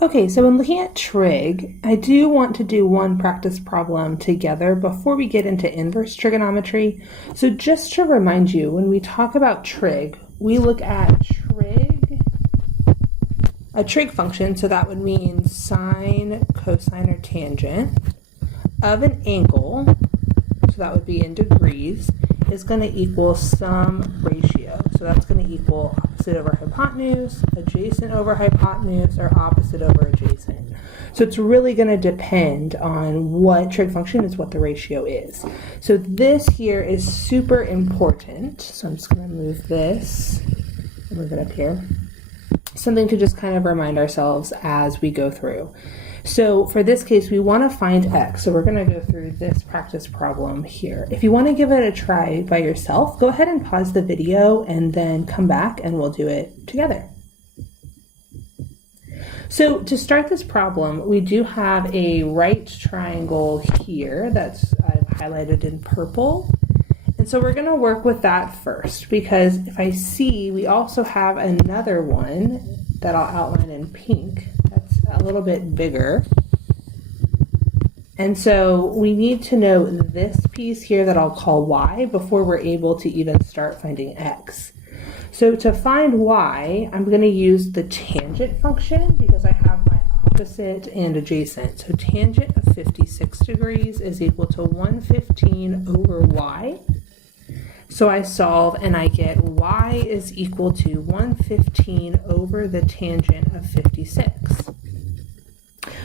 Okay, so when looking at trig, I do want to do one practice problem together before we get into inverse trigonometry. So just to remind you, when we talk about trig, we look at a trig function, so that would mean sine, cosine, or tangent of an angle, so that would be in degrees, is going to equal some ratio. So that's going to equal opposite over hypotenuse, adjacent over hypotenuse, or opposite over adjacent. So it's really going to depend on what trig function is, what the ratio is. So this here is super important. So I'm just going to move this, move it up here. Something to just kind of remind ourselves as we go through. So for this case, we want to find x. So we're going to go through this practice problem here. If you want to give it a try by yourself, go ahead and pause the video and then come back and we'll do it together. So to start this problem, we do have a right triangle here that's I've highlighted in purple. And so we're going to work with that first, because if I see, we also have another one that I'll outline in pink. That's a little bit bigger. And so we need to know this piece here that I'll call y before we're able to even start finding x. So to find y, I'm going to use the tangent function because I have my opposite and adjacent. So tangent of 56 degrees is equal to 115 over y. So I solve and I get y is equal to 115 over the tangent of 56.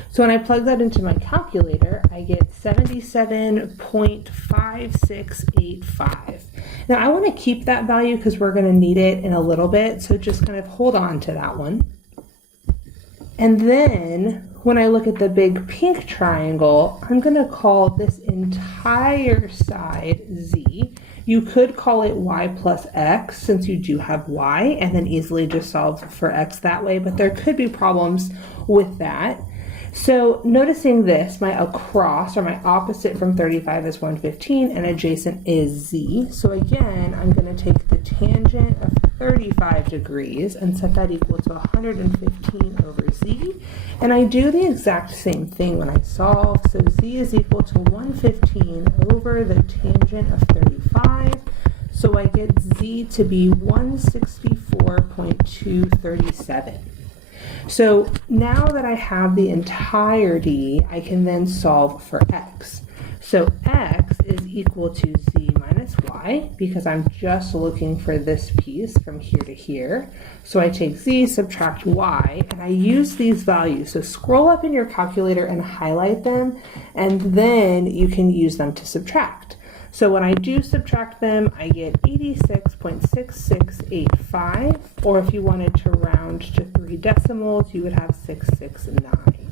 So when I plug that into my calculator, I get 77.5685. Now I want to keep that value because we're going to need it in a little bit, so just kind of hold on to that one. And then when I look at the big pink triangle, I'm going to call this entire side z. You could call it y plus x since you do have y, and then easily just solve for x that way, but there could be problems with that. So noticing this, my across or my opposite from 35 is 115 and adjacent is z. So again, I'm going to take the tangent of 35 degrees and set that equal to 115 over z. And I do the exact same thing when I solve. So z is equal to 115 over the tangent of 35. So I get z to be 164.237. So now that I have the entirety, I can then solve for x. So x is equal to z minus y, because I'm just looking for this piece from here to here. So I take z, subtract y, and I use these values. So scroll up in your calculator and highlight them, and then you can use them to subtract. So when I do subtract them, I get 86.6685, or if you wanted to round to 3 decimals, you would have 669.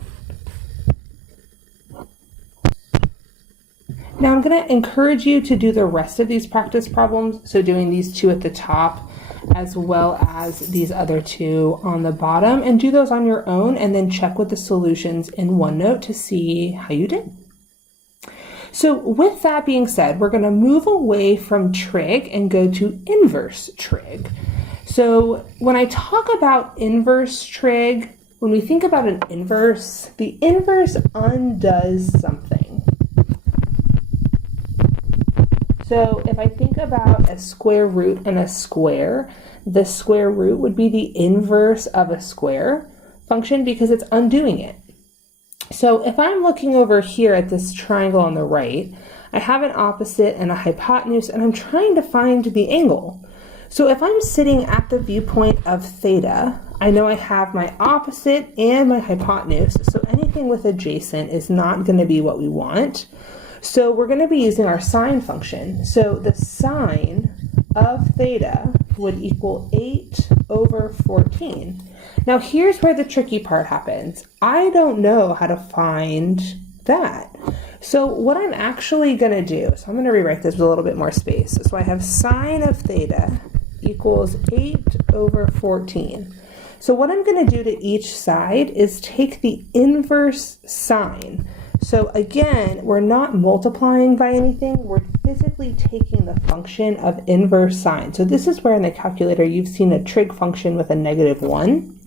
Now I'm going to encourage you to do the rest of these practice problems, so doing these two at the top as well as these other two on the bottom, and do those on your own and then check with the solutions in OneNote to see how you did. So with that being said, we're going to move away from trig and go to inverse trig. So when I talk about inverse trig, when we think about an inverse, the inverse undoes something. So if I think about a square root and a square, the square root would be the inverse of a square function because it's undoing it. So if I'm looking over here at this triangle on the right, I have an opposite and a hypotenuse, and I'm trying to find the angle. So if I'm sitting at the viewpoint of theta, I know I have my opposite and my hypotenuse, so anything with adjacent is not going to be what we want. So we're going to be using our sine function. So the sine of theta would equal 8 over 14. Now here's where the tricky part happens. I don't know how to find that. So what I'm actually going to do, so I'm going to rewrite this with a little bit more space. So I have sine of theta equals 8 over 14. So what I'm going to do to each side is take the inverse sine. So again, we're not multiplying by anything, we're physically taking the function of inverse sine. So this is where in the calculator you've seen a trig function with a -1.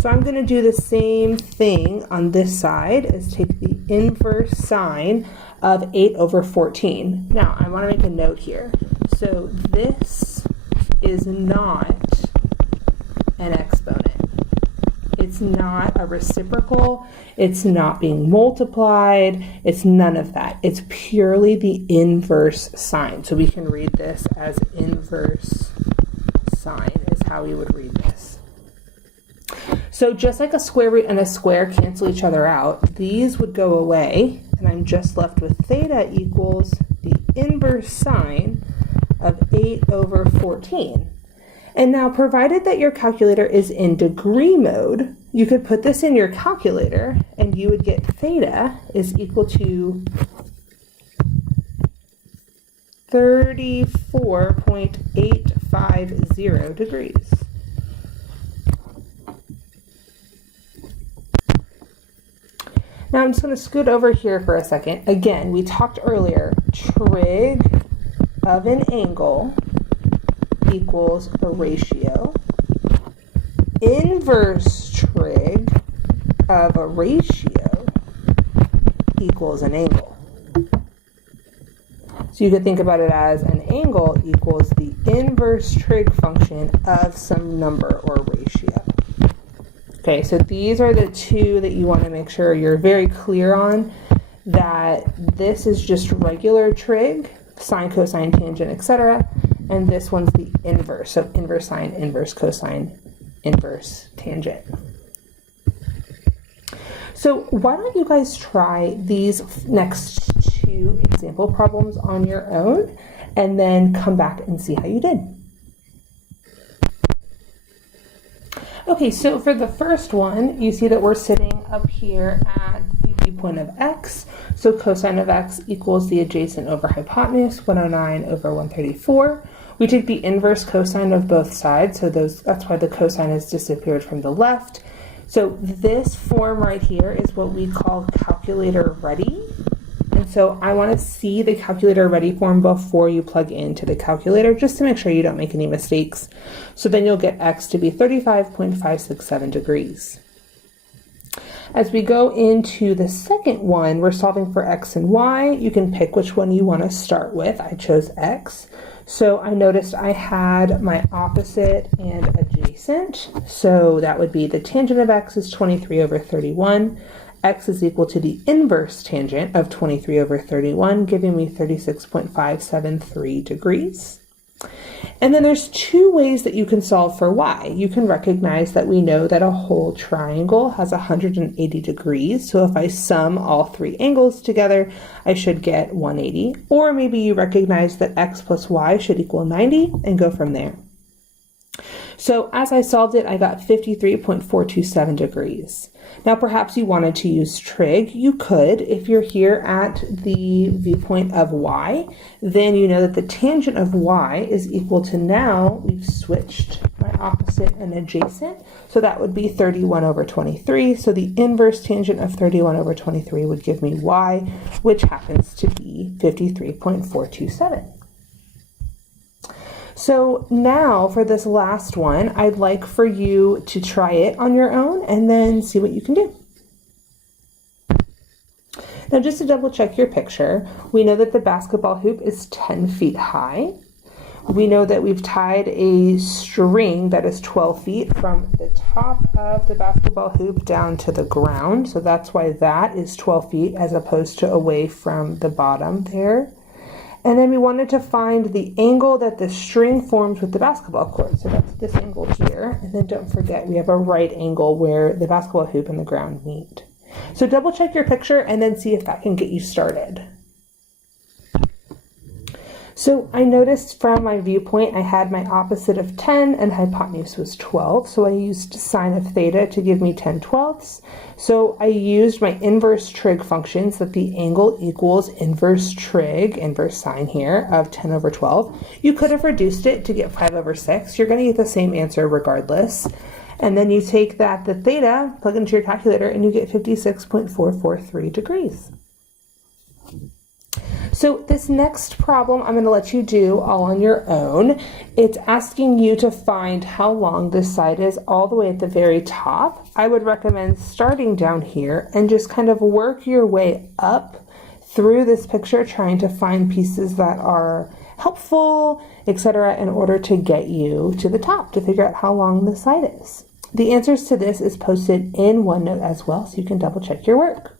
So I'm going to do the same thing on this side as take the inverse sine of 8 over 14. Now, I want to make a note here. So this is not an exponent. It's not a reciprocal. It's not being multiplied. It's none of that. It's purely the inverse sine. So we can read this as inverse sine is how we would read this. So just like a square root and a square cancel each other out, these would go away, and I'm just left with theta equals the inverse sine of 8 over 14. And now, provided that your calculator is in degree mode, you could put this in your calculator and you would get theta is equal to 34.850 degrees. Now I'm just going to scoot over here for a second. Again, we talked earlier, trig of an angle equals a ratio. Inverse trig of a ratio equals an angle. So you could think about it as an angle equals the inverse trig function of some number or ratio. Okay, so these are the two that you want to make sure you're very clear on, that this is just regular trig, sine, cosine, tangent, etc. And this one's the inverse, so inverse sine, inverse cosine, inverse tangent. So why don't you guys try these next two example problems on your own and then come back and see how you did. Okay, so for the first one, you see that we're sitting up here at the viewpoint of x. So cosine of x equals the adjacent over hypotenuse, 109 over 134. We take the inverse cosine of both sides, so that's why the cosine has disappeared from the left. So this form right here is what we call calculator ready. And so I want to see the calculator ready form before you plug into the calculator, just to make sure you don't make any mistakes. So then you'll get x to be 35.567 degrees. As we go into the second one, we're solving for x and y. You can pick which one you want to start with. I chose x. So I noticed I had my opposite and adjacent. So that would be the tangent of x is 23 over 31. X is equal to the inverse tangent of 23 over 31, giving me 36.573 degrees. And then there's two ways that you can solve for y. You can recognize that we know that a whole triangle has 180 degrees. So if I sum all three angles together, I should get 180. Or maybe you recognize that x plus y should equal 90 and go from there. So as I solved it, I got 53.427 degrees. Now perhaps you wanted to use trig. You could. If you're here at the viewpoint of y, then you know that the tangent of y is equal to, now we've switched my opposite and adjacent, so that would be 31 over 23. So the inverse tangent of 31 over 23 would give me y, which happens to be 53.427. So now for this last one, I'd like for you to try it on your own and then see what you can do. Now just to double check your picture, we know that the basketball hoop is 10 feet high. We know that we've tied a string that is 12 feet from the top of the basketball hoop down to the ground. So that's why that is 12 feet as opposed to away from the bottom there. And then we wanted to find the angle that the string forms with the basketball court. So that's this angle here. And then don't forget, we have a right angle where the basketball hoop and the ground meet. So double check your picture and then see if that can get you started. So I noticed from my viewpoint, I had my opposite of 10 and hypotenuse was 12. So I used sine of theta to give me 10/12. So I used my inverse trig functions, that the angle equals inverse trig, inverse sine here, of 10 over 12. You could have reduced it to get 5 over 6. You're going to get the same answer regardless. And then you take that, the theta, plug into your calculator, and you get 56.443 degrees. So this next problem I'm going to let you do all on your own. It's asking you to find how long this side is all the way at the very top. I would recommend starting down here and just kind of work your way up through this picture, trying to find pieces that are helpful, etc., in order to get you to the top to figure out how long the side is. The answers to this is posted in OneNote as well, so you can double check your work.